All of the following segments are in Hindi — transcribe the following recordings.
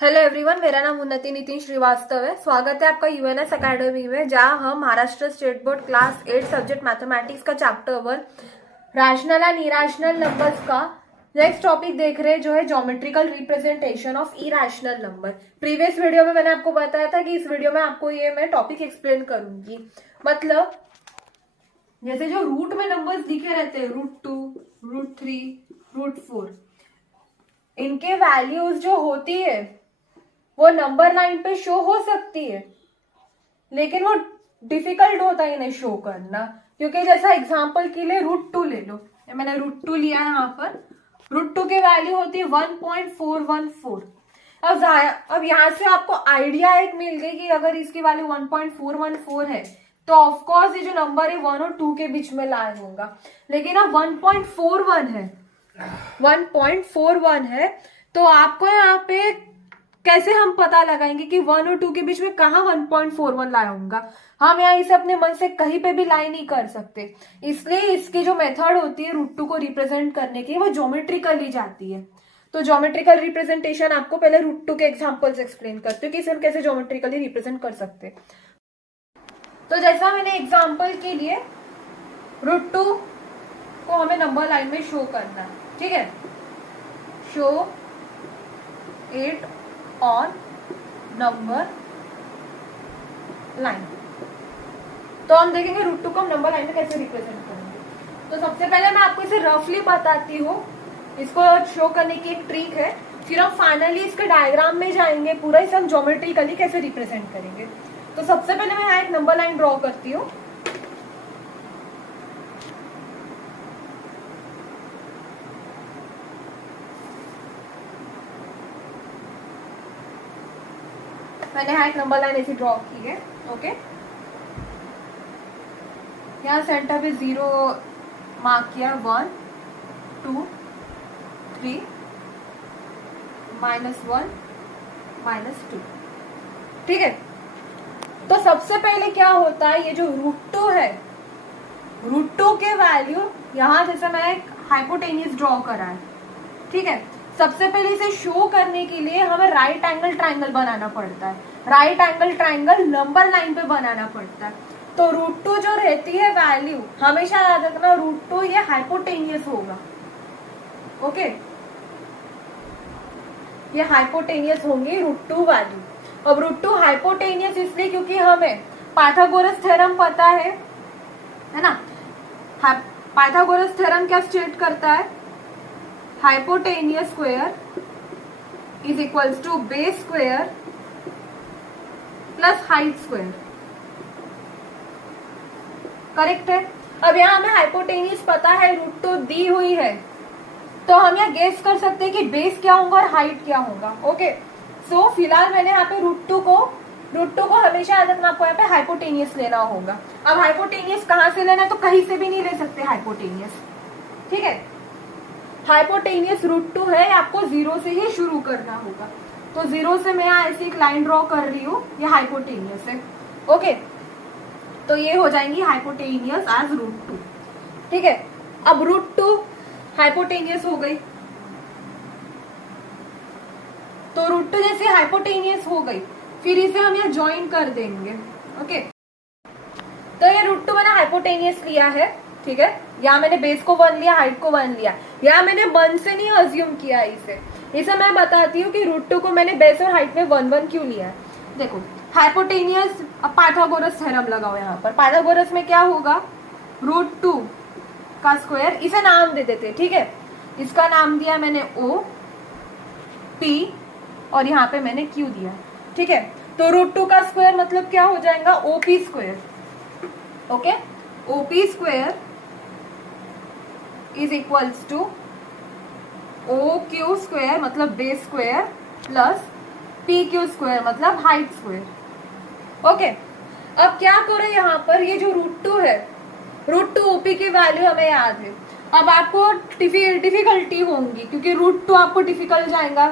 हेलो एवरीवन, मेरा नाम उन्नति नितिन श्रीवास्तव है। स्वागत है आपका यूएनएस एकेडमी में, जहां हम Maharashtra state board class 8 subject mathematics का chapter 1 rational and irrational numbers का नेक्स्ट टॉपिक देख रहे हैं, जो है geometrical representation of irrational number. Previous video में मैंने आपको बताया था कि इस वीडियो में आपको ये मैं टॉपिक एक्सप्लेन करूंगी। मतलब जैसे जो रूट में नंबर्स दिखे रहते हैं, √2, √3, √4, इनके वैल्यूज जो होती है वो नंबर लाइन पे शो हो सकती है, लेकिन वो डिफिकल्ट होता है इन्हें शो करना। क्योंकि जैसा एग्जांपल के लिए √2 ले लो, मैंने √2 लिया है यहाँ पर। √2 की वैल्यू होती है 1.414। अब यहाँ से आपको आइडिया एक मिल गई कि अगर इसकी वैल्यू 1.414 है तो ऑफकोर्स ये जो नंबर है 1 और 2 के बीच में लाया होगा। लेकिन अब 1.41 है तो आपको यहाँ पे कैसे हम पता लगाएंगे कि 1 और 2 के बीच में कहाँ 1.41 लाया होगा? हम यहाँ इसे अपने मन से कहीं पे भी लाई नहीं कर सकते। इसलिए इसकी जो मेथड होती है √2 को रिप्रेजेंट करने की, वो ज्योमेट्रिकली जाती है। तो ज्योमेट्रिकल रिप्रेजेंटेशन आपको पहले √2 के एग्जांपल्स एक्सप्लेन करते हो कि इसे हम कैसे ज्योमेट्रिकली रिप्रेजेंट कर सकते। तो जैसा मैंने एग्जाम्पल के लिए √2 को हमें नंबर लाइन में शो करना है, ठीक है। Show 8 on number line. तो हम देखेंगे √2 को हम नंबर लाइन में कैसे रिप्रेजेंट करेंगे। तो सबसे पहले मैं आपको इसे रफली बताती हूँ, इसको शो करने की एक ट्रिक है। फिर हम फाइनली इसके डायग्राम में जाएंगे, पूरा इसे हम ज्योमेट्रिकली कैसे रिप्रेजेंट करेंगे। तो सबसे पहले मैं यहाँ एक नंबर लाइन ड्रॉ करती हूँ। मैंने यहाँ एक नंबर लाइन ऐसी ड्रॉ की है, ओके। यहाँ सेंटर पे 0 मार्क किया, 1 2 3 -1 -2, ठीक है। तो सबसे पहले क्या होता है, ये जो √2 है, √2 के वैल्यू यहाँ जैसे मैं एक हाइपोटेन्यूस ड्रॉ करा है, ठीक है। सबसे पहले इसे शो करने के लिए हमें राइट एंगल ट्राइंगल बनाना पड़ता है। Right angle triangle number line पे बनाना पड़ता है। तो √2 जो रहती है वैल्यू, हमेशा याद रखना √2 ये हाइपोटेनियस होगा, ओके। ये हाइपोटेनियस होंगी √2 वैल्यू। अब √2 हाइपोटेनियस इसलिए क्योंकि हमें पाइथागोरस थ्योरम पता है ना। पाइथागोरस थ्योरम क्या स्टेट करता है? Hypotenuse square is equals to base square plus height square, correct है। अब यहाँ हमें हाइपोटेनियस पता है, √2 दी हुई है, तो हम यहाँ गेस कर सकते हैं कि बेस क्या होगा और हाइट क्या होगा, ओके। सो फिलहाल मैंने यहाँ पे √2 को हमेशा याद रखना, आपको यहाँ पे हाइपोटेनियस लेना होगा। अब हाइपोटेनियस कहाँ से लेना है? तो कहीं से भी नहीं ले सकते हाइपोटेनियस, ठीक है। हाइपोटेनियस √2 है, आपको 0 से ही शुरू करना होगा। तो 0 से मैं यहाँ ऐसी एक लाइन ड्रॉ कर रही हूँ, ये हाइपोटेनियस है, ओके। तो ये हो जाएंगी हाइपोटेनियस एज √2, ठीक है। अब √2 हाइपोटेनियस हो गई, तो √2 जैसे हाइपोटेनियस हो गई, फिर इसे हम यहाँ ज्वाइन कर देंगे, ओके। तो ये √2 मैंने हाइपोटेनियस लिया है, ठीक है। यहाँ मैंने बेस को 1 लिया, हाइट को 1 लिया। यहाँ मैंने 1 से नहीं अज्यूम किया इसे मैं बताती हूँ कि √2 को मैंने बेस और हाइट में 1 क्यों लिया है। देखो हाइपोटेनियस, अब पाइथागोरस थ्योरम लगाओ यहाँ पर। पाइथागोरस में क्या होगा? √2 का स्क्वायर, इसे नाम दे देते, ठीक है। इसका नाम दिया मैंने O P और यहाँ पे मैंने Q दिया, ठीक है। तो √2 का स्क्वायर मतलब क्या हो जाएगा? OP square, okay. OP square is equals to OQ square मतलब base square plus PQ square मतलब हाइट स्क्वायर, ओके। अब क्या करो यहाँ पर, ये जो √2 है, √2 OP की वैल्यू हमें याद है। अब आपको डिफिकल्टी होंगी क्योंकि √2 आपको डिफिकल्ट जाएगा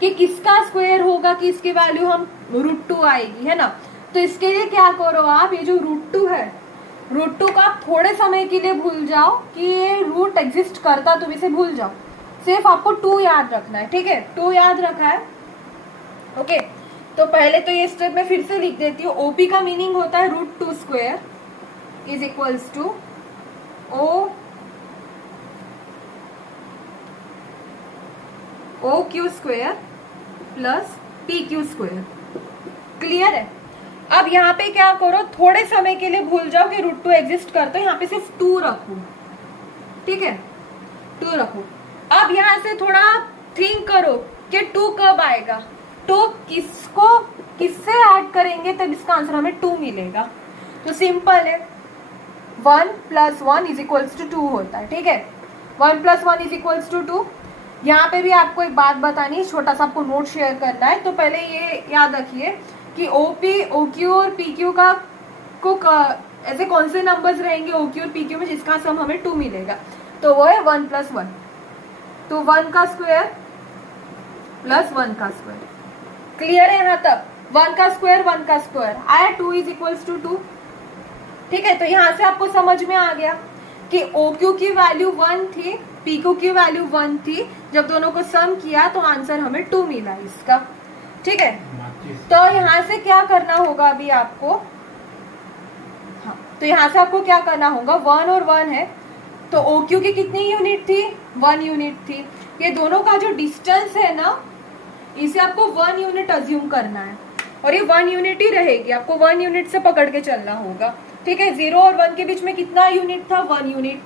कि किसका स्क्वायर होगा कि इसकी वैल्यू हम √2 आएगी, है ना। तो इसके लिए क्या करो आप, ये जो √2 है, √2 को आप थोड़े समय के लिए भूल जाओ कि ये रूट एग्जिस्ट करता, तुम इसे भूल जाओ। सिर्फ आपको 2 याद रखना है, ठीक है। 2 याद रखा है ओके, तो पहले तो ये स्टेप मैं फिर से लिख देती हूँ। ओपी का मीनिंग होता है √2² is equals to OQ² plus PQ²। Clear है? अब यहाँ पे क्या करो, थोड़े समय के लिए भूल जाओ कि √2 एग्जिस्ट करता है, यहाँ पे सिर्फ 2 रखो, ठीक है, 2 रखो। अब यहाँ से थोड़ा थिंक करो कि 2 कब आएगा, 2 किससे ऐड करेंगे तब इसका आंसर हमें 2 मिलेगा। तो सिंपल है, 1 + 1 = 2 होता है, ठीक है। 1 + 1 = 2। यहाँ पे भी आपको एक बात बतानी है, छोटा सा आपको नोट शेयर करना है। तो पहले ये याद रखिए कि OP, OQ और PQ ऐसे कौन से नंबर्स रहेंगे OQ और PQ में जिसका सम हमें 2 मिलेगा। तो वो है 1 + 1, तो 1 का स्क्वायर प्लस 1 का स्क्वायर। क्लियर है यहाँ तक? 1 का स्क्वायर 1 का स्क्वायर आया, 2 = 2, ठीक है। तो यहाँ से आपको समझ में आ गया कि OQ की वैल्यू 1 थी, PQ की वैल्यू 1 थी, जब दोनों को सम किया तो आंसर हमें 2 मिला इसका, ठीक है। तो यहाँ से क्या करना होगा अभी आपको, हाँ, तो यहाँ से आपको क्या करना होगा, 1 और 1 है, तो OQ की कितनी यूनिट थी, 1 यूनिट थी। ये दोनों का जो डिस्टेंस है ना, इसे आपको 1 यूनिट अज्यूम करना है, और ये 1 यूनिट ही रहेगी, आपको 1 यूनिट से पकड़ के चलना होगा, ठीक है। 0 और 1 के बीच में कितना यूनिट था, 1 यूनिट।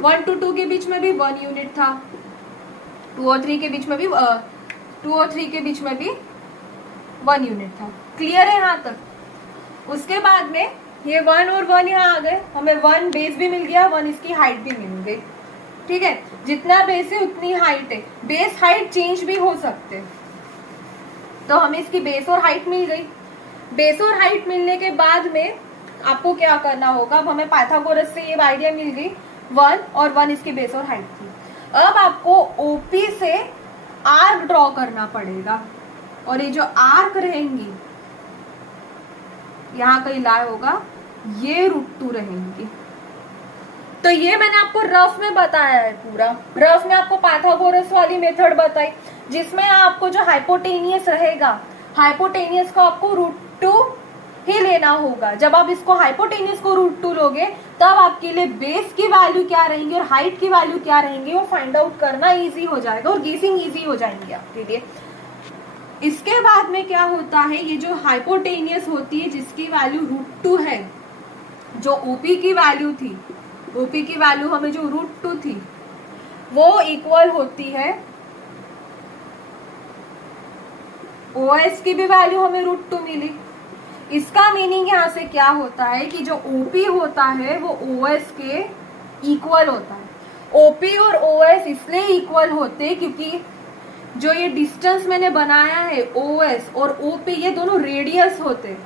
1 to 2 के बीच में भी 1 यूनिट था, 2 और 3 के बीच में भी 1 यूनिट था। क्लियर है यहाँ तक? उसके बाद में ये 1 और 1 यहाँ आ गए, हमें 1 बेस भी मिल गया, 1 इसकी हाइट भी मिल गई, ठीक है। जितना बेस है उतनी हाइट है, बेस हाइट चेंज भी हो सकते, तो हमें इसकी बेस और हाइट मिल गई। बेस और हाइट मिलने के बाद में आपको क्या करना होगा, अब हमें पाइथागोरस से ये आइडिया मिल गई, 1 और 1 इसकी बेस और हाइट थी। अब आपको OP से आर्क ड्रॉ करना पड़ेगा, और ये जो आर्क रहेंगी यहाँ कहीं लाए होगा, ये √2 रहेंगी। तो ये मैंने आपको रफ में बताया है, पूरा रफ में आपको पाइथागोरस वाली मेथड बताई, जिसमें आपको जो हाइपोटेनियस रहेगा, हाइपोटेनियस को आपको √2 ही लेना होगा। जब आप इसको हाइपोटेनियस को √2 लोगे, तब आपके लिए बेस की वैल्यू क्या रहेंगी और हाइट की वैल्यू क्या रहेंगी वो फाइंड आउट करना इजी हो जाएगा, और गेसिंग इजी हो जाएंगी आपके लिए। इसके बाद में क्या होता है, ये जो हाइपोटेनियस होती है जिसकी वैल्यू √2 है, जो OP की वैल्यू थी, OP की वैल्यू हमें जो √2 थी वो इक्वल होती है OS की भी वैल्यू हमें √2 मिली। इसका मीनिंग यहाँ से क्या होता है कि जो OP होता है वो OS के इक्वल होता है। OP और OS इसलिए इक्वल होते हैं क्योंकि जो ये डिस्टेंस मैंने बनाया है OS और OP, ये दोनों रेडियस होते,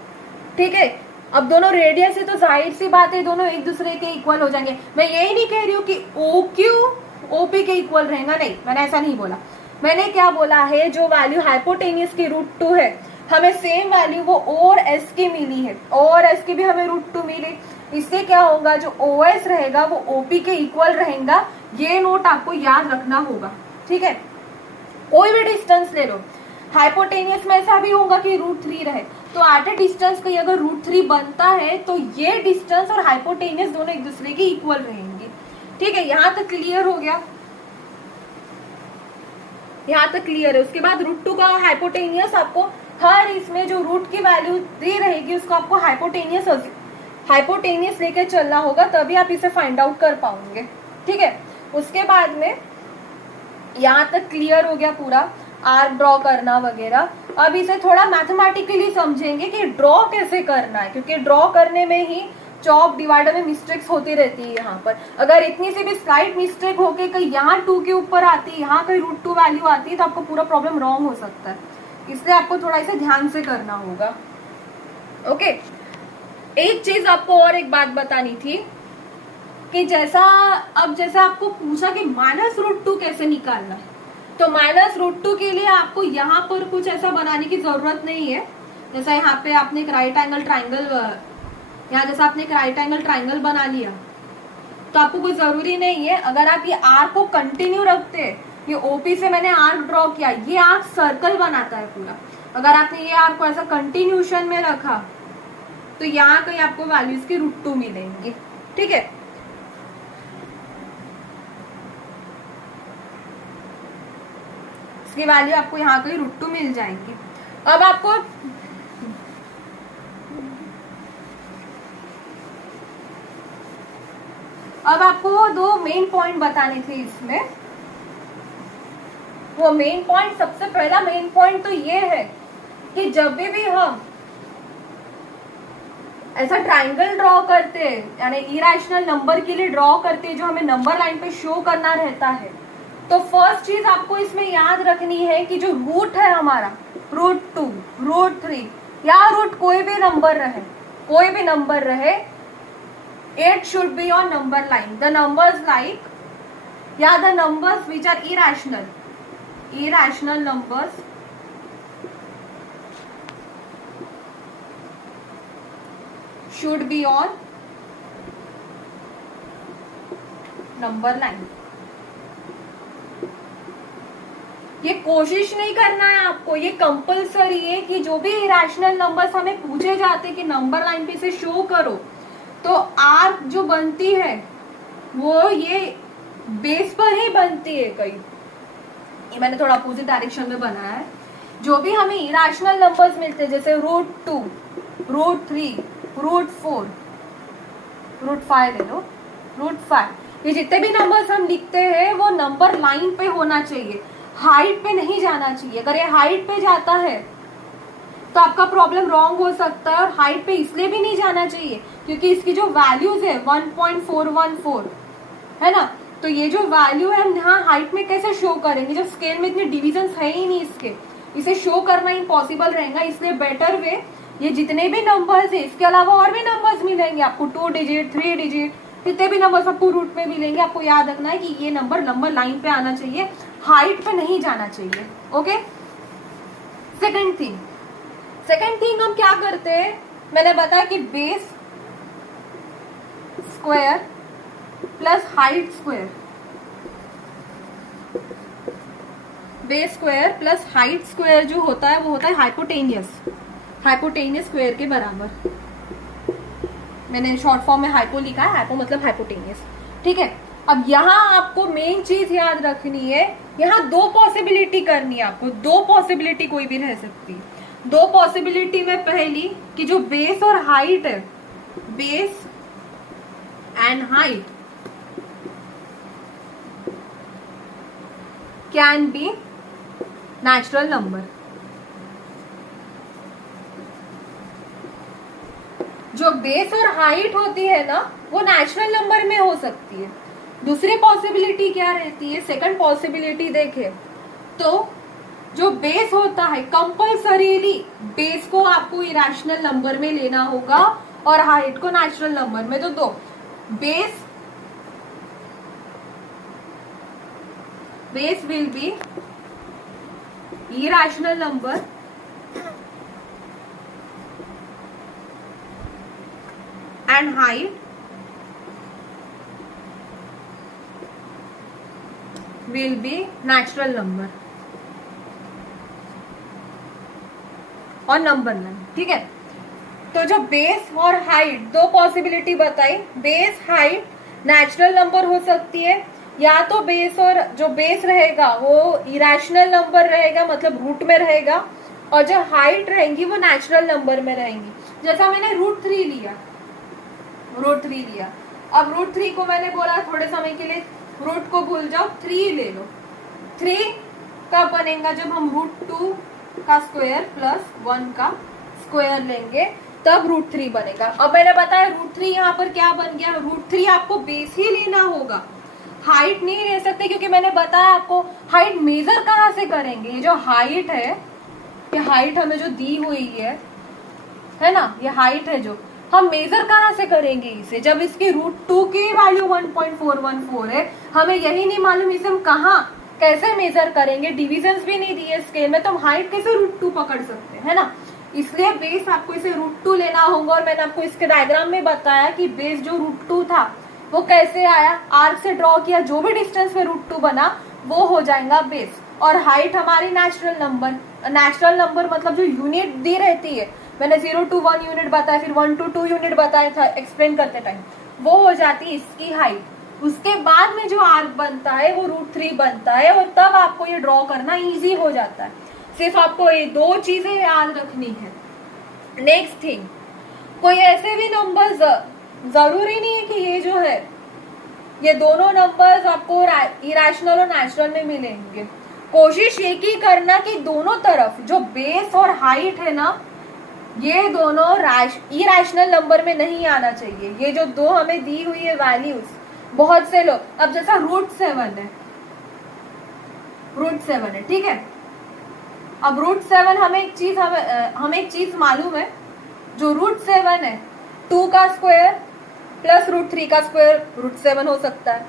ठीक है। अब दोनों रेडियस है तो जाहिर सी बात है दोनों एक दूसरे के इक्वल हो जाएंगे। मैं यही नहीं कह रही हूँ कि OQ OP के इक्वल रहेगा, नहीं, मैंने ऐसा नहीं बोला। मैंने क्या बोला है, जो वैल्यू हाइपोटेनियस की √2 है, हमें सेम वैल्यू वो O और S की मिली है, O और S की भी हमें √2 मिली। इससे क्या होगा, जो OS रहेगा वो OP के इक्वल रहेगा। ये नोट आपको याद रखना होगा, ठीक है। कोई भी डिस्टेंस ले लो, हाइपोटेनियस में ऐसा भी होगा कि √3 रहे, तो एट ए डिस्टेंस कहीं अगर √3 बनता है तो ये डिस्टेंस और हाइपोटेनियस दोनों एक दूसरे के इक्वल रहेंगे, ठीक है। यहाँ तक क्लियर हो गया? यहाँ तक क्लियर है? उसके बाद √2 का हाइपोटेनियस आपको हर इसमें जो रूट की वैल्यू दी रहेगी उसको आपको हाइपोटेनियस लेके चलना होगा, तभी आप इसे फाइंड आउट कर पाओगे, ठीक है। उसके बाद में यहाँ तक क्लियर हो गया पूरा, आर्क ड्रॉ करना वगैरह। अब इसे थोड़ा मैथमेटिकली समझेंगे कि ड्रॉ कैसे करना है, क्योंकि ड्रॉ करने में ही चॉप डिवाइडर में मिस्टेक्स होती रहती है। यहाँ पर अगर इतनी सी भी स्लाइट मिस्टेक होके कहीं यहाँ 2 के ऊपर आती है, यहाँ कहीं √2 वैल्यू आती है, तो आपको पूरा प्रॉब्लम रॉन्ग हो सकता है। इसलिए आपको थोड़ा इसे ध्यान से करना होगा, ओके। एक चीज आपको और एक बात बतानी थी कि जैसा आपको पूछा कि -√2 कैसे निकालना है, तो -√2 के लिए आपको यहाँ पर कुछ ऐसा बनाने की जरूरत नहीं है। जैसा यहाँ पे आपने एक राइट एंगल ट्राइंगल बना लिया, तो आपको कोई जरूरी नहीं है। अगर आप ये आर्क को कंटिन्यू रखते हैं, ये OP से मैंने आर्क ड्रॉ किया, ये आर्क सर्कल बनाता है पूरा, अगर आपने ये आपको ऐसा कंटिन्यूशन में रखा तो यहाँ कहीं आपको वैल्यूज की √2 मिलेंगी, ठीक है। इसकी वैल्यू आपको यहाँ कहीं √2 मिल जाएंगी। अब आपको वो दो मेन पॉइंट बताने थे इसमें। वो मेन पॉइंट, सबसे पहला मेन पॉइंट तो ये है कि जब भी हम ऐसा ट्राइंगल ड्रॉ करते हैं, यानी इरेशनल नंबर के लिए ड्रॉ करते हैं जो हमें नंबर लाइन पे शो करना रहता है, तो फर्स्ट चीज आपको इसमें याद रखनी है कि जो रूट है हमारा, √2, √3 या रूट कोई भी नंबर रहे, it should be on number line. The numbers like, the numbers which are irrational numbers should be on number line. ये कोशिश नहीं करना है आपको, ये कंपल्सरी है कि जो भी इरेशनल नंबर्स हमें पूछे जाते कि नंबर लाइन पे इसे शो करो, तो आर्क जो बनती है वो ये बेस पर ही बनती है। ये मैंने थोड़ा अपोजिट डायरेक्शन में बनाया है। जो भी हमें इरेशनल नंबर्स मिलते हैं जैसे √2, √3, √4, √5 ले लो, √5, ये जितने भी नंबर्स हम लिखते हैं वो नंबर लाइन पे होना चाहिए, हाइट पे नहीं जाना चाहिए। अगर ये हाइट पे जाता है तो आपका प्रॉब्लम रॉन्ग हो सकता है। और हाइट पे इसलिए भी नहीं जाना चाहिए क्योंकि इसकी जो वैल्यूज है 1.414 है ना, तो ये जो वैल्यू है हम यहाँ हाइट में कैसे शो करेंगे जब स्केल में इतने डिविजन है ही नहीं इसके, इसे शो करना इम्पॉसिबल रहेगा। इसलिए बेटर वे, ये जितने भी नंबर्स है इसके अलावा और भी नंबर्स मिलेंगे आपको, 2 डिजिट, 3 डिजिट, जितने भी नंबर्स आपको रूट में मिलेंगे, आपको याद रखना है कि ये नंबर लाइन पे आना चाहिए, हाइट पे नहीं जाना चाहिए। ओके, सेकंड थिंग हम क्या करते हैं, मैंने बताया कि base square plus height square, base square plus height square जो होता है वो होता है हाइपोटेनियस स्क्वायर के बराबर। मैंने शॉर्ट फॉर्म में हाइपो लिखा है, हाइपो मतलब हाइपोटेनियस, ठीक है। अब यहाँ आपको मेन चीज याद रखनी है, यहाँ दो पॉसिबिलिटी करनी है आपको, दो पॉसिबिलिटी कोई भी रह सकती है। दो पॉसिबिलिटी में पहली कि जो बेस और हाइट है, base and height can be natural number. जो बेस और हाइट होती है ना वो नेचुरल नंबर में हो सकती है। दूसरी पॉसिबिलिटी क्या रहती है, सेकंड पॉसिबिलिटी देखें तो जो बेस होता है कंपल्सरीली बेस को आपको इरेशनल नंबर में लेना होगा और हाइट को नेचुरल नंबर में। तो दो, base will be irrational number and height will be natural number और नंबर लाइन, ठीक है। तो जो बेस और हाइट दो पॉसिबिलिटी बताई, बेस हाइट नेचुरल नंबर हो सकती है, या तो बेस और जो बेस रहेगा वो इरेशनल नंबर रहेगा मतलब रूट में रहेगा, और जो हाइट रहेंगी वो नेचुरल नंबर में रहेंगी। जैसा मैंने √3 लिया, अब √3 को मैंने बोला थोड़े समय के लिए रूट को भूल जाओ, 3 ले लो। 3 कब बनेगा, जब हम √2 का स्क्वायर प्लस 1 का स्क्वायर लेंगे तब √3 बनेगा। अब मैंने बताया √3 यहाँ पर क्या बन गया, √3 आपको बेस ही लेना होगा, हाइट नहीं ले सकते, क्योंकि मैंने बताया आपको हाइट मेजर कहाँ से करेंगे। ये जो हाइट है, ये हाइट हमें जो दी हुई है ना, ये हाइट है जो हम मेजर कहाँ से करेंगे इसे, जब इसकी √2 की वैल्यू 1.414 है, हमें यही नहीं मालूम इसे हम कहाँ कैसे मेजर करेंगे, डिविजन्स भी नहीं दिए स्केल में, तो हम हाइट कैसे √2 पकड़ सकते हैं, है ना। इसलिए बेस आपको इसे √2 लेना होगा। और मैंने आपको इसके डायग्राम में बताया कि बेस जो √2 था वो कैसे आया, आर्क से ड्रॉ किया, जो भी डिस्टेंस पे √2 बना वो हो जाएगा बेस। और हाइट हमारी नेचुरल नंबर मतलब जो यूनिट दी रहती है, मैंने 0 to 1 यूनिट बताया, फिर 1 to 2 यूनिट बताया था एक्सप्लेन करते टाइम, वो हो जाती है इसकी हाइट। उसके बाद में जो आर्क बनता है वो √3 बनता है, और तब आपको ये ड्रॉ करना इजी हो जाता है। सिर्फ आपको ये 2 चीजें याद रखनी है। नेक्स्ट थिंग, कोई ऐसे भी नंबर, जरूरी नहीं है कि ये जो है ये दोनों नंबर्स आपको इरेशनल और नेचुरल में मिलेंगे। कोशिश ये की करना कि दोनों तरफ जो बेस और हाइट है ना, ये दोनों इरेशनल नंबर में नहीं आना चाहिए। ये जो 2 हमें दी हुई है वैल्यूज, बहुत से लोग, अब जैसा √7 है, √7 है, ठीक है। अब √7 हमें एक चीज मालूम है, जो √7 है 2 का स्क्वायर प्लस √3 का स्क्वायर √7 हो सकता है।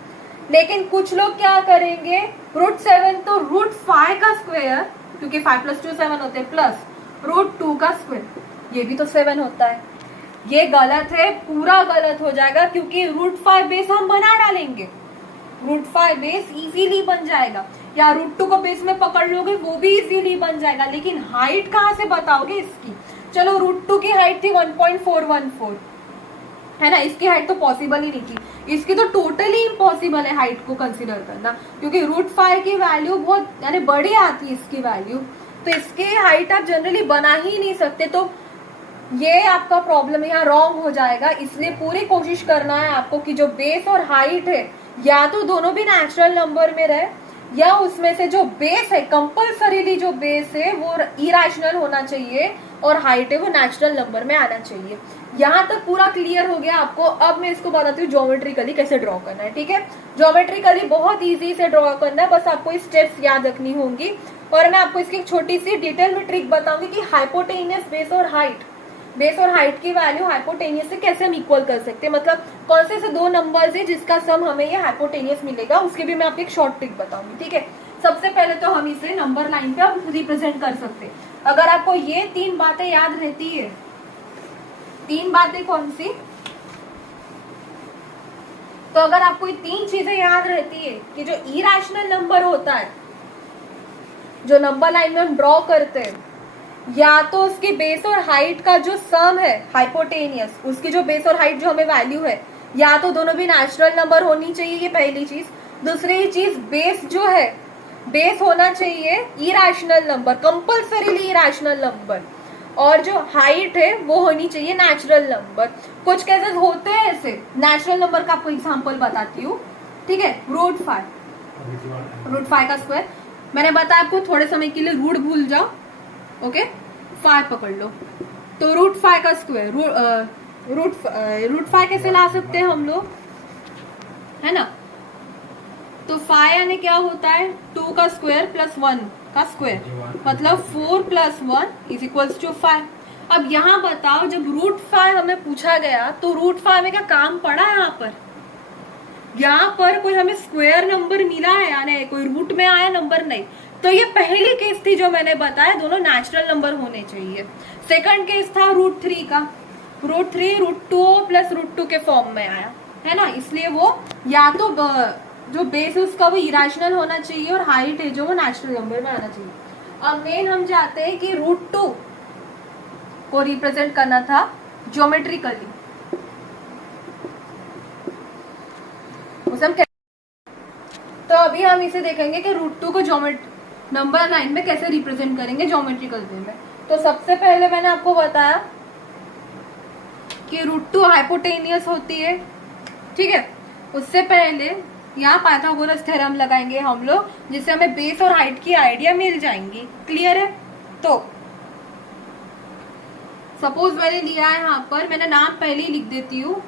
लेकिन कुछ लोग क्या करेंगे, √7 तो √5 का स्क्वायर, क्योंकि 5 + 2 7 होते हैं, प्लस √2 का स्क्वायर, ये भी तो 7 होता है। ये गलत है, पूरा गलत हो जाएगा, क्योंकि √5 बेस हम बना डालेंगे, √5 बेस इजीली बन जाएगा, या √2 को बेस में पकड़ लोगे वो भी इजीली बन जाएगा। लेकिन हाइट कहाँ से बताओगे इसकी? चलो √2 की हाइट थी 1.414, है ना, इसकी हाइट तो पॉसिबल ही नहीं थी, इसकी तो टोटली इम्पॉसिबल है हाइट को कंसीडर करना, क्योंकि √5 की वैल्यू बहुत यानी बड़ी आती है इसकी वैल्यू, तो इसकी हाइट आप जनरली बना ही नहीं सकते। तो ये आपका प्रॉब्लम यहाँ रॉन्ग हो जाएगा। इसलिए पूरी कोशिश करना है आपको कि जो बेस और हाइट है या तो दोनों भी नेचुरल नंबर में रहे, या उसमें से जो बेस है, कंपल्सरीली जो बेस है वो इरेशनल होना चाहिए और हाइट है वो नेचुरल नंबर में आना चाहिए। यहाँ तक पूरा क्लियर हो गया आपको। अब मैं इसको बताती हूँ ज्योमेट्रिकली कैसे ड्रॉ करना है, ठीक है। ज्योमेट्रिकली बहुत इजी से ड्रॉ करना है, बस आपको स्टेप्स याद रखनी होंगी, और मैं आपको इसकी एक छोटी सी डिटेल में ट्रिक बताऊंगी कि हाइपोटेनियस बेस और हाइट की वैल्यू हाइपोटेनियस से कैसे हम इक्वल कर सकते हैं, मतलब कौन से 2 नंबर्स है जिसका सम हमें ये हाइपोटेनियस मिलेगा, उसकी भी मैं आपको एक शॉर्ट ट्रिक बताऊंगी, ठीक है। सबसे पहले तो हम इसे नंबर लाइन पे आप रिप्रेजेंट कर सकते हैं। अगर आपको ये 3 बातें याद रहती है, 3 बातें कौन सी, तो अगर आपको ये 3 चीजें याद रहती है कि जो इरेशनल नंबर होता है, जो नंबर लाइन में हम ड्रॉ करते हैं, या तो उसकी बेस और हाइट का जो सम है हाइपोटेनियस, उसकी जो बेस और हाइट जो हमें वैल्यू है, या तो दोनों भी नेचुरल नंबर होनी चाहिए, ये पहली चीज। दूसरी चीज, बेस जो है, बेस होना चाहिए irrational number, compulsorily irrational number, और जो हाइट है वो होनी चाहिए नेचुरल नंबर। कुछ केसेस होते हैं ऐसे, नेचुरल नंबर का आपको एग्जांपल बताती हूँ, ठीक है। √5 का स्क्वायर मैंने बताया आपको, थोड़े समय के लिए रूट भूल जाओ, ओके, 5 पकड़ लो, तो √5 का स्क्वायर, √5 कैसे ला सकते हैं हम लोग, है ना। तो 5 यानी क्या होता है, 2 का स्क्वायर प्लस 1 का स्क्वायर, मतलब 4 + 1 = 5। अब यहाँ बताओ, जब √5 हमें पूछा गया तो √5 में क्या काम पड़ा है यहाँ पर कोई हमें स्क्वायर नंबर मिला है, यानी कोई रूट में आया नंबर नहीं। तो ये पहली केस थी जो मैंने बताया, दोनों नेचुरल नंबर होने चाहिए। सेकंड केस था √3 का, √3 √2 + √2 के फॉर्म में आया, है ना, इसलिए वो या तो जो बेस है उसका वो इरेशनल होना चाहिए और हाइट है जो वो नेचुरल नंबर में आना चाहिए। अब मेन हम चाहते हैं कि √2 को रिप्रेजेंट करना था ज्योमेट्रिकली, तो अभी हम इसे देखेंगे कि √2 को नंबर लाइन में कैसे रिप्रेजेंट करेंगे ज्योमेट्रिकल वे में। तो सबसे पहले मैंने आपको बताया कि √2 हाइपोटेनियस होती है, ठीक है। उससे पहले यहाँ पाइथागोरस थ्योरम लगाएंगे हम लोग, जिससे हमें बेस और हाइट की आइडिया मिल जाएंगी। क्लियर है? तो सपोज मैंने लिया है, यहाँ पर मैंने नाम पहले ही लिख देती हूँ,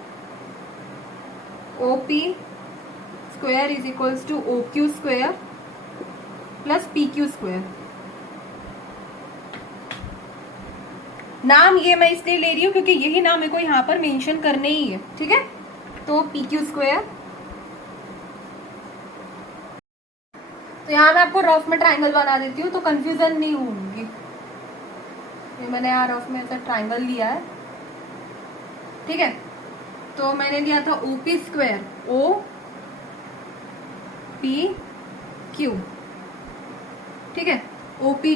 OP² = OQ² + PQ²। नाम ये मैं इसलिए ले रही हूँ क्योंकि यही नाम मेरे को यहाँ पर मेंशन करने ही है, ठीक है। तो PQ², तो यहाँ मैं आपको रफ में ट्राइंगल बना देती हूँ तो कंफ्यूजन नहीं होगी। ये मैंने यहाँ रफ में ऐसा ट्राइंगल लिया है, ठीक है। तो मैंने लिया था OP² OPQ, ठीक है, ओपी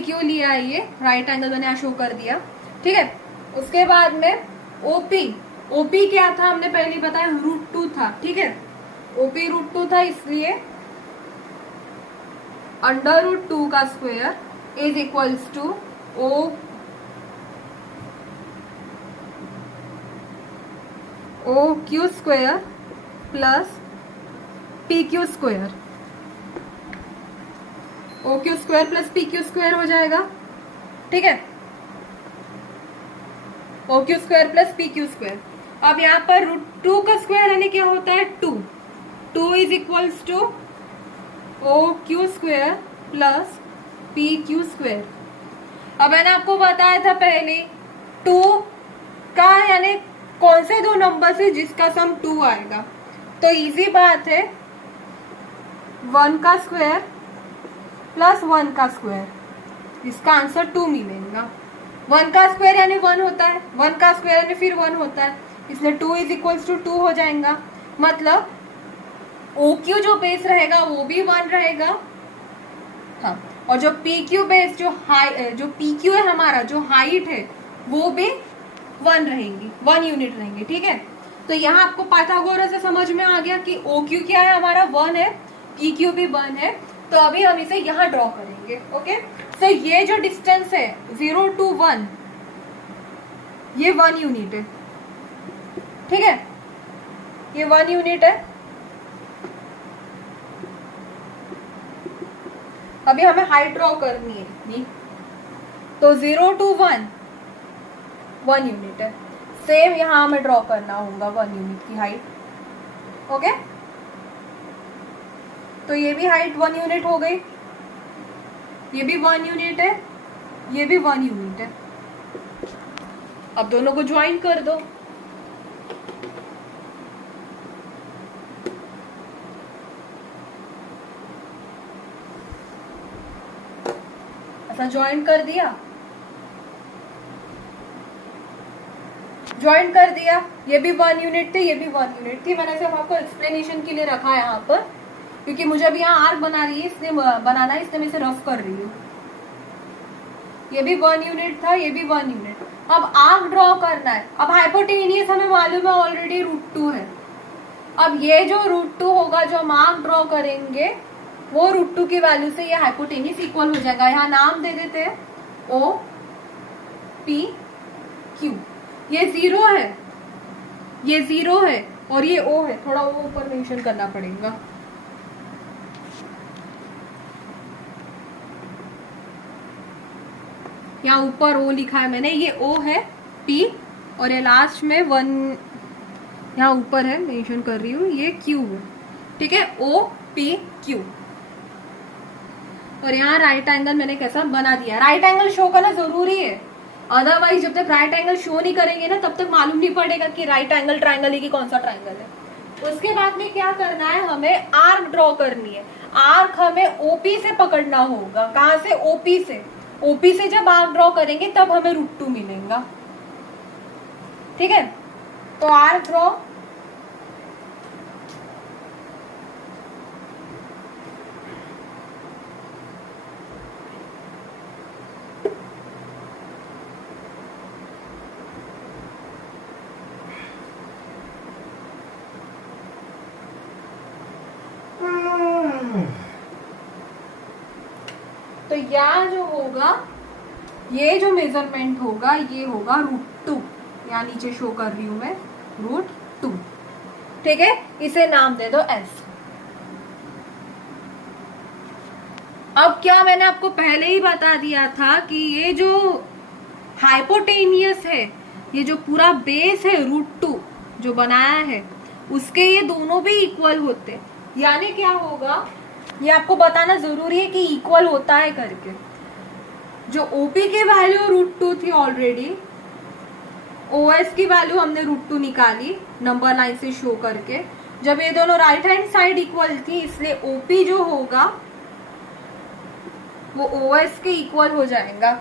क्यू लिया है, ये राइट एंगल मैंने यहाँ शो कर दिया। ठीक है, उसके बाद में ओपी क्या था हमने पहले बताया, √2 था। ठीक है, ओपी √2 था, इसलिए √2 का square is equals to O Q square plus P Q square. O Q square plus P Q square हो जाएगा। ठीक है, O Q square plus P Q square. अब यहाँ पर √2 का स्क्वायर यानी क्या होता है, 2 is equals to O Q square plus P Q square. अब मैंने आपको बताया था पहले 2 का यानी कौन से दो नंबर से जिसका सम 2 आएगा, तो इजी बात है, 1 का स्क्वायर प्लस 1 का स्क्वायर, इसका आंसर 2 मिलेगा। 1 का स्क्वायर यानी 1 होता है, 1 का स्क्वायर यानी फिर 1 होता है, इसलिए 2 इज इक्वल्स टू 2 हो जाएगा। मतलब ओ क्यू जो बेस रहेगा वो भी 1 रहेगा, हाँ, और जो पी क्यू बेस जो पी क्यू है हमारा, जो हाइट है वो भी 1 रहेंगी, 1 यूनिट रहेंगे। ठीक है, तो यहाँ आपको पाइथागोरस से समझ में आ गया कि ओ क्यू क्या है हमारा, 1 है, पी क्यू भी 1 है। तो अभी हम इसे यहाँ ड्रॉ करेंगे। ओके, तो ये जो डिस्टेंस है 0 to 1, ये 1 यूनिट है। ठीक है, ये 1 यूनिट है। अभी हमें हाइट ड्रॉ करनी है, तो 0 to 1 यूनिट है। सेम यहाँ हमें ड्रॉ करना होगा 1 यूनिट की हाइट। ओके, तो ये भी हाइट 1 यूनिट हो गई, ये भी 1 यूनिट है, ये भी 1 यूनिट है। अब दोनों को ज्वाइन कर दो। ऐसा ज्वाइन कर दिया, ज्वाइन कर दिया, ये भी 1 यूनिट थे, ये भी 1 यूनिट थी। मैंने सिर्फ आपको एक्सप्लेनेशन के लिए रखा है यहाँ पर, क्योंकि मुझे अभी यहाँ आर्क बना रही है, इसलिए बनाना है, इसलिए मैं इसे रफ कर रही हूँ। ये भी 1 यूनिट था, ये भी 1 यूनिट। अब आर्क ड्रॉ करना है। अब हाइपोटेनियस हमें मालूम है ऑलरेडी √2 है। अब ये जो √2 होगा, जो हम आर्क ड्रॉ करेंगे, वो √2 की वैल्यू से ये हाइपोटेनियस इक्वल हो जाएगा। यहाँ नाम दे देते हैं ओ पी क्यू। ये 0 है, ये 0 है, और ये ओ है, थोड़ा वो ऊपर मेंशन करना पड़ेगा। यहाँ ऊपर ओ लिखा है मैंने, ये ओ है पी, और ये लास्ट में 1 यहाँ ऊपर है, मेंशन कर रही हूँ, ये क्यू है। ठीक है, ओ पी क्यू। और यहाँ राइट एंगल मैंने कैसा बना दिया। राइट एंगल शो करना जरूरी है, अदरवाइज जब तक राइट एंगल शो नहीं करेंगे ना, तब तक मालूम नहीं पड़ेगा कि राइट एंगल ट्राइंगल है कि कौन सा ट्राइंगल है। उसके बाद में क्या करना है, हमें आर्क ड्रॉ करनी है। आर्क हमें ओपी से पकड़ना होगा। कहाँ से, ओपी से। ओपी से जब आर्क ड्रॉ करेंगे तब हमें √2 मिलेगा। ठीक है, तो आर्क ड्रॉ, तो यहाँ जो होगा, ये जो मेजरमेंट होगा, ये होगा √2। यहाँ नीचे शो कर रही हूं मैं, √2। ठीक है, इसे नाम दे दो S। अब क्या मैंने आपको पहले ही बता दिया था कि ये जो हाइपोटेनियस है, ये जो पूरा बेस है √2 जो बनाया है, उसके ये दोनों भी इक्वल होते। यानी क्या होगा, ये आपको बताना जरूरी है कि इक्वल होता है करके। जो ओपी की वैल्यू √2 थी ऑलरेडी, ओएस की वैल्यू हमने √2 निकाली नंबर लाइन से शो करके। जब ये दोनों राइट हैंड साइड इक्वल थी, इसलिए ओपी जो होगा वो ओएस के इक्वल हो जाएगा।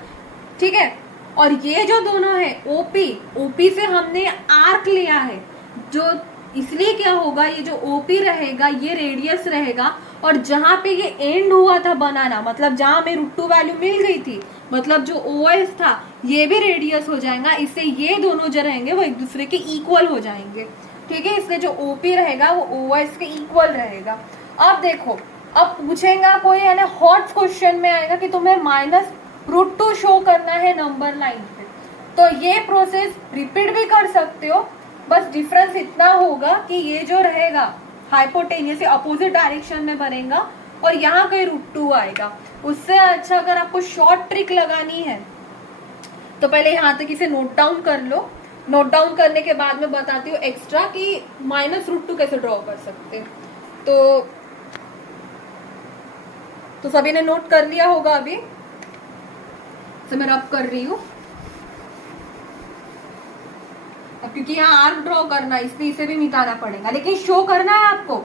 ठीक है, और ये जो दोनों है ओपी, ओपी से हमने आर्क लिया है, जो इसलिए क्या होगा, ये जो ओपी रहेगा ये रेडियस रहेगा, और जहां पे ये एंड हुआ था बनाना, मतलब जहां हमें √2 वैल्यू मिल गई थी, मतलब जो OS था ये भी रेडियस हो जाएगा। इससे ये दोनों जो रहेंगे वो एक दूसरे के इक्वल हो जाएंगे, ठीक है। इसलिए जो OP रहेगा वो OS के इक्वल रहेगा। अब देखो, अब पूछेगा कोई है ना, हॉट क्वेश्चन में आएगा कि तुम्हें -√2 शो करना है नंबर लाइन पे, तो ये प्रोसेस रिपीट भी कर सकते हो, बस डिफरेंस इतना होगा कि ये जो रहेगा हाइपोटेनियस से अपोजिट डायरेक्शन में बनेगा और यहाँ कहीं √2 आएगा। उससे अच्छा अगर आपको शॉर्ट ट्रिक लगानी है तो पहले यहाँ तक इसे नोट डाउन कर लो। नोट डाउन करने के बाद मैं बताती हूँ एक्स्ट्रा कि -√2 कैसे ड्रॉ कर सकते हैं। तो सभी ने नोट कर लिया होगा अभी से मैं रब कर रही हूँ। अब क्योंकि यहाँ आर्क ड्रॉ करना है इसलिए इसे भी मिटाना पड़ेगा, लेकिन शो करना है आपको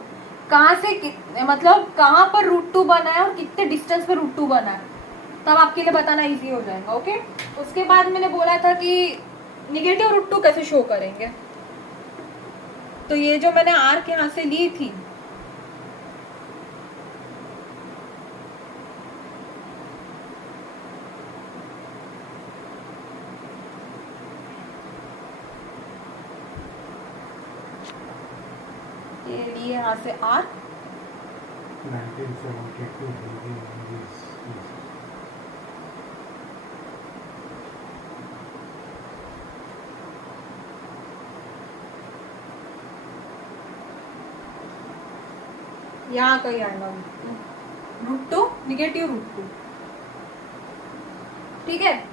कहाँ से, मतलब कहाँ पर √2 बना है और कितने डिस्टेंस पर √2 बना है, तब आपके लिए बताना इजी हो जाएगा। ओके, उसके बाद मैंने बोला था कि निगेटिव √2 कैसे शो करेंगे। तो ये जो मैंने आर्क यहाँ से ली थी, ये लिए यहाँ से आर्क, 1972 यहाँ कहीं आएगा √2, निगेटिव √2, ठीक है।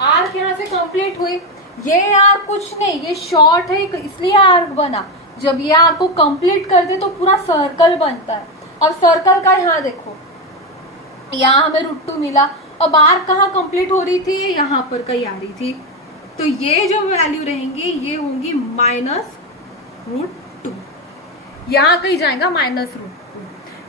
आर्क यहाँ से कंप्लीट हुई। ये आर्क कुछ नहीं, ये शॉर्ट है इसलिए आर्क बना। जब ये आर्क को कंप्लीट कर दे तो पूरा सर्कल बनता है। अब सर्कल का यहाँ देखो, यहाँ हमें √2 मिला। अब आर्क कहाँ कंप्लीट हो रही थी, यहाँ पर कहीं आ रही थी, तो ये जो वैल्यू रहेंगी ये होंगी -√2, यहाँ कहीं जाएगा -√2,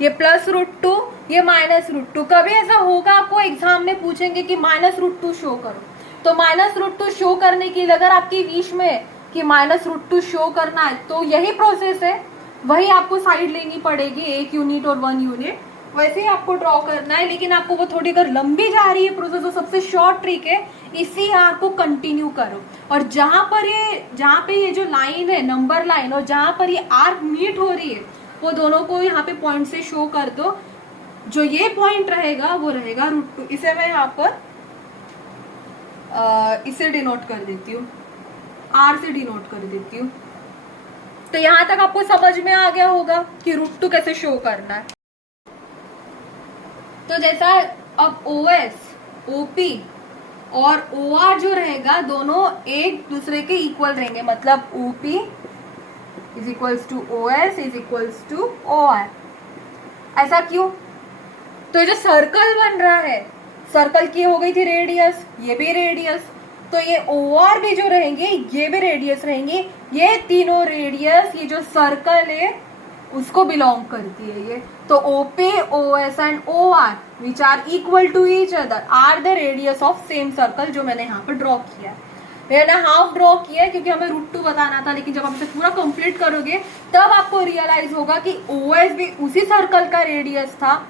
ये +√2, ये -√2। कभी ऐसा होगा आपको एग्जाम में पूछेंगे कि -√2 शो करो, तो -√2 शो करने के लिए अगर आपकी विश में है कि -√2 शो करना है तो यही प्रोसेस है, वही आपको साइड लेनी पड़ेगी, 1 यूनिट और 1 यूनिट, वैसे ही आपको ड्रॉ करना है। लेकिन आपको वो थोड़ी अगर लंबी जा रही है प्रोसेस तो सबसे शॉर्ट ट्रिक है इसी आर्क को कंटिन्यू करो, और जहां पे ये जो लाइन है नंबर लाइन और जहां पर ये आर्क मीट हो रही है वो दोनों को यहाँ पे पॉइंट से शो कर दो। जो ये पॉइंट रहेगा वो रहेगा √2। इसे मैं यहाँ पर इसे डिनोट कर देती हूँ, R से डिनोट कर देती हूँ। तो यहाँ तक आपको समझ में आ गया होगा कि √2 कैसे शो करना है। तो जैसा अब OS, OP और OR जो रहेगा दोनों एक दूसरे के इक्वल रहेंगे, मतलब OP is equals to OS is equals to OR। ऐसा क्यों? तो ये जो सर्कल बन रहा है, सर्कल की हो गई थी रेडियस, ये भी रेडियस, तो ये OR भी जो रहेंगे ये भी रेडियस रहेंगे। ये तीनों रेडियस ये जो सर्कल है उसको बिलोंग करती है ये। तो OP, OS and OR which are equal to each other are the radius of same circle, जो मैंने यहाँ पर ड्रॉ किया है। मैंने हाफ ड्रॉ किया है क्योंकि हमें √2 बताना था, लेकिन जब आप इसे पूरा कंप्लीट करोगे तब आपको रियलाइज होगा कि OS भी उसी सर्कल का रेडियस था,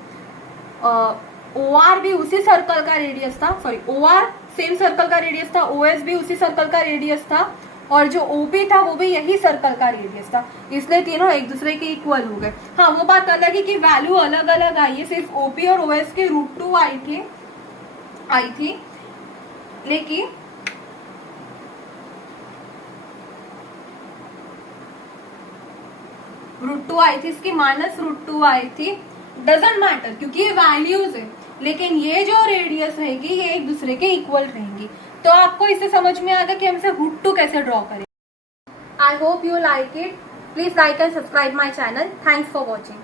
OR भी उसी सर्कल का रेडियस था, सॉरी OR सेम सर्कल का रेडियस था, OS भी उसी सर्कल का रेडियस था, और जो OP था वो भी यही सर्कल का रेडियस था, इसलिए तीनों एक दूसरे के इक्वल हो गए। हाँ, वो बात अलग है कि वैल्यू अलग अलग आई है, सिर्फ OP और OS के √2 आई थी, लेकिन √2 आई थी, इसकी -√2 आई थी, डजेंट मैटर क्योंकि ये वैल्यूज है, लेकिन ये जो रेडियस रहेगी ये एक दूसरे के इक्वल रहेंगी। तो आपको इससे समझ में आ गया कि हम इसे √2 कैसे ड्रॉ करें। I hope you like it. Please like and subscribe my channel. Thanks for watching.